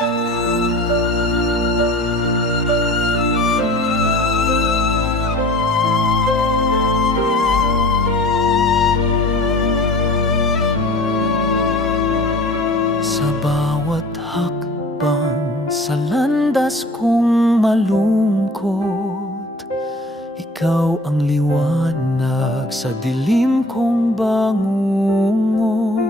Sa bawat hakbang sa landas kong malungkot, ikaw ang liwanag sa dilim kong bangungot.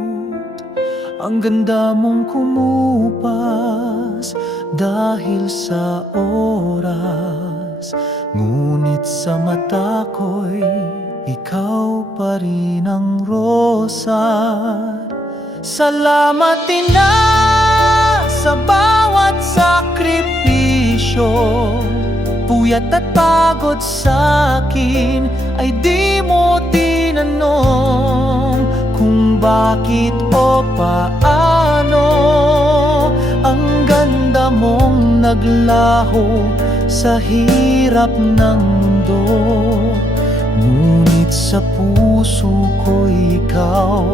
Ang ganda mong kumupas dahil sa oras, ngunit sa mata ko'y ikaw pa rin ang rosa. Salamat, Ina, sa bawat sakripisyo. Puyat at pagod sa'kin ay di mo tinanong kung bakit o paano. Ang ganda mong naglaho sa hirap ng mundo, ngunit sa puso ko ikaw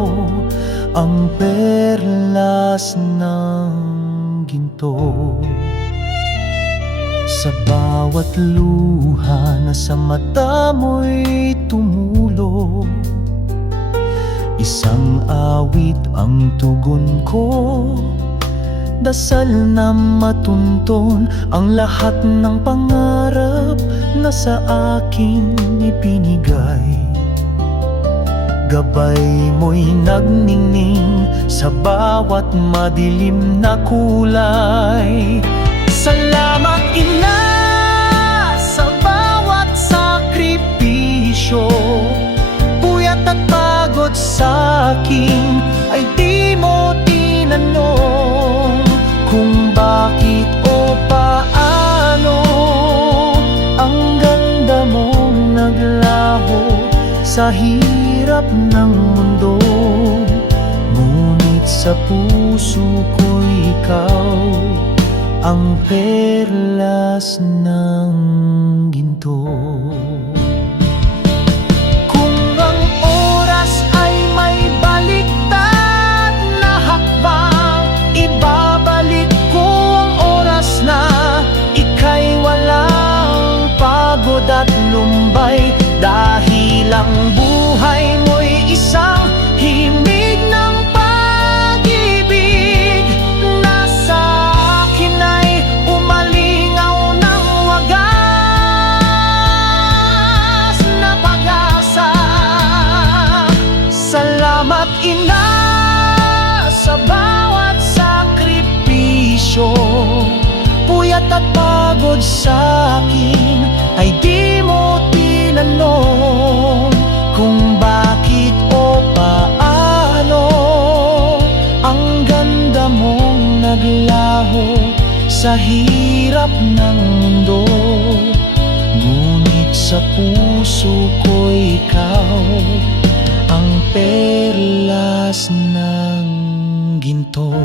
ang perlas ng ginto. Sa bawat luha na sa mata mo'y tumulo, isang awit ang tugon ko. Dasal na matunton ang lahat ng pangarap na sa akin ipinigay. Gabay mo'y nagningning sa bawat madilim na kulay. Salamat, Ina, sa bawat sakripisyo. Puyat at pagod sa'kin ay di mo tinanong kung bakit o paano. Ang ganda mong naglaho sa hirap ng mundo, ngunit sa puso ko ikaw ang perlas ng ginto. Kung ang oras ay may baliktad na hakbang, ibabalik ko ang oras na ika'y walang pagod at lumbay. Dahil ang buhay mo'y isang himig ng pag-ibig na sa akin ay umalingaw ng wagas na pag-asa. Salamat, Ina, sa bawat sakripisyo. Puyat at pagod sa'kin ay di mo tinanong kung bakit o paano. Ang ganda mong naglaho sa hirap ng mundo, ngunit sa puso ko ikaw ang perlas ng ginto.